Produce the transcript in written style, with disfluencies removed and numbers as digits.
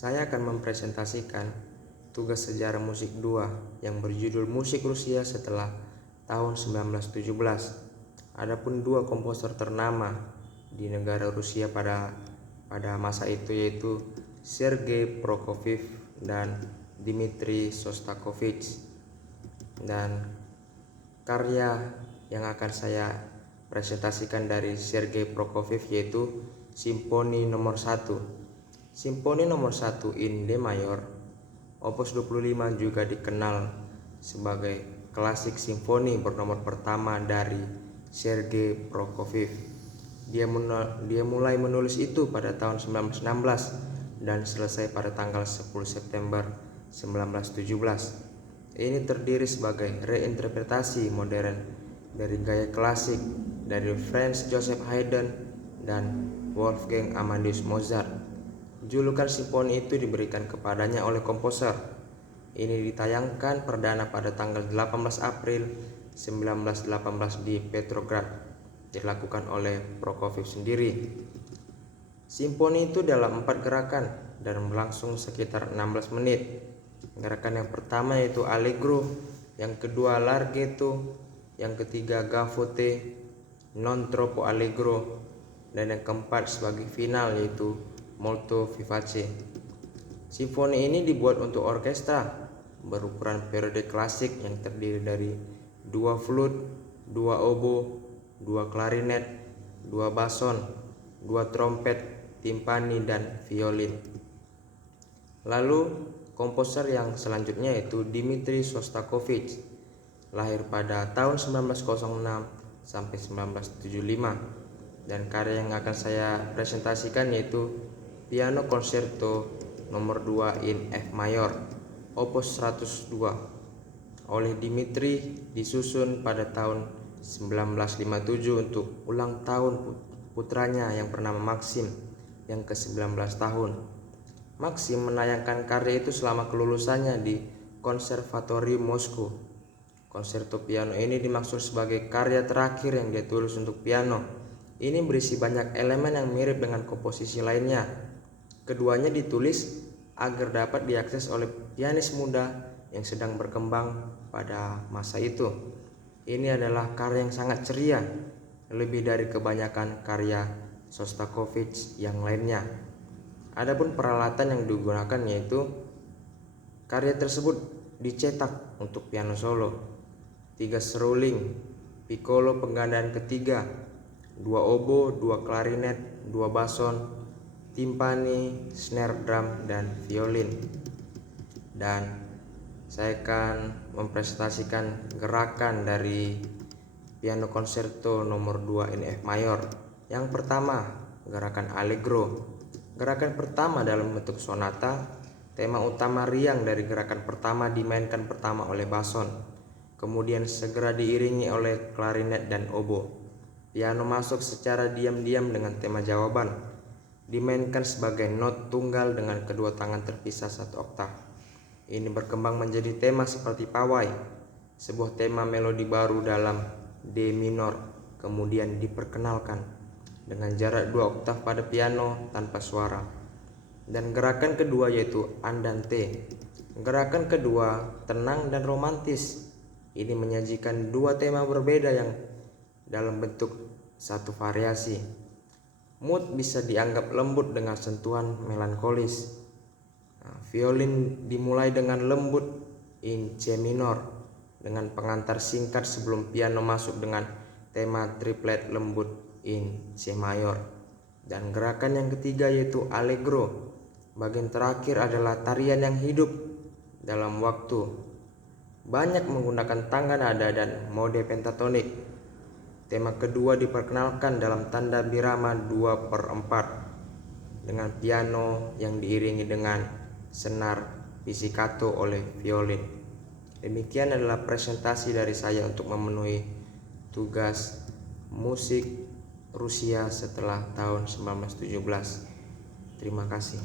Saya akan mempresentasikan tugas sejarah musik 2 yang berjudul Musik Rusia setelah tahun 1917. Adapun dua komposer ternama di negara Rusia pada masa itu yaitu Sergei Prokofiev dan Dmitri Shostakovich. Dan karya yang akan saya presentasikan dari Sergei Prokofiev yaitu Simfoni nomor 1. Simfoni nomor 1 in D mayor, opus 25 juga dikenal sebagai klasik simfoni bernomor pertama dari Sergei Prokofiev. Dia mulai menulis itu pada tahun 1916 dan selesai pada tanggal 10 September 1917. Ini terdiri sebagai reinterpretasi modern dari gaya klasik dari Franz Joseph Haydn dan Wolfgang Amadeus Mozart. Julukan simfoni itu diberikan kepadanya oleh komposer. Ini ditayangkan perdana pada tanggal 18 April 1918 di Petrograd, dilakukan oleh Prokofiev sendiri. Simfoni itu dalam 4 gerakan dan berlangsung sekitar 16 menit. Gerakan yang pertama yaitu Allegro, yang kedua Larghetto, yang ketiga Gavotte, non troppo allegro, dan yang keempat sebagai final yaitu Molto vivace. Simfoni ini dibuat untuk orkestra berukuran periode klasik yang terdiri dari 2 flute, 2 oboe, 2 klarinet, 2 bason, 2 trompet, timpani, dan violin. Lalu komposer yang selanjutnya yaitu Dmitri Shostakovich, lahir pada tahun 1906 sampai 1975, dan karya yang akan saya presentasikan yaitu Piano Concerto nomor 2 in F mayor, opus 102 oleh Dmitri, disusun pada tahun 1957 untuk ulang tahun putranya yang bernama Maxim yang ke-19 tahun. Maxim menayangkan karya itu selama kelulusannya di Konservatorium Moskow. Konserto piano ini dimaksud sebagai karya terakhir yang dia tulis untuk piano. Ini berisi banyak elemen yang mirip dengan komposisi lainnya. Keduanya ditulis agar dapat diakses oleh pianis muda yang sedang berkembang pada masa itu. Ini adalah karya yang sangat ceria, lebih dari kebanyakan karya Shostakovich yang lainnya. Adapun peralatan yang digunakan yaitu karya tersebut dicetak untuk piano solo, 3 seruling, piccolo penggandaan ketiga, 2 oboe, 2 klarinet, 2 bason, timpani, snare drum, dan violin. Dan saya akan mempresentasikan gerakan dari Piano Concerto nomor 2 in F mayor. Yang pertama, gerakan Allegro. Gerakan pertama dalam bentuk sonata. Tema utama riang dari gerakan pertama dimainkan pertama oleh bason, kemudian segera diiringi oleh klarinet dan oboe. Piano masuk secara diam-diam dengan tema jawaban, dimainkan sebagai not tunggal dengan kedua tangan terpisah 1 oktav. Ini berkembang menjadi tema seperti pawai, sebuah tema melodi baru dalam D minor, kemudian diperkenalkan dengan jarak 2 oktav pada piano tanpa suara. Dan gerakan kedua yaitu Andante. Gerakan kedua tenang dan romantis. Ini menyajikan 2 tema berbeda yang dalam bentuk satu variasi. Mood bisa dianggap lembut dengan sentuhan melankolis. Violin dimulai dengan lembut in C minor dengan pengantar singkat sebelum piano masuk dengan tema triplet lembut in C mayor. Dan gerakan yang ketiga yaitu Allegro. Bagian terakhir adalah tarian yang hidup dalam waktu. Banyak menggunakan tangga nada dan mode pentatonik. Tema kedua diperkenalkan dalam tanda birama 2/4 dengan piano yang diiringi dengan senar pizzicato oleh violin. Demikian adalah presentasi dari saya untuk memenuhi tugas musik Rusia setelah tahun 1917. Terima kasih.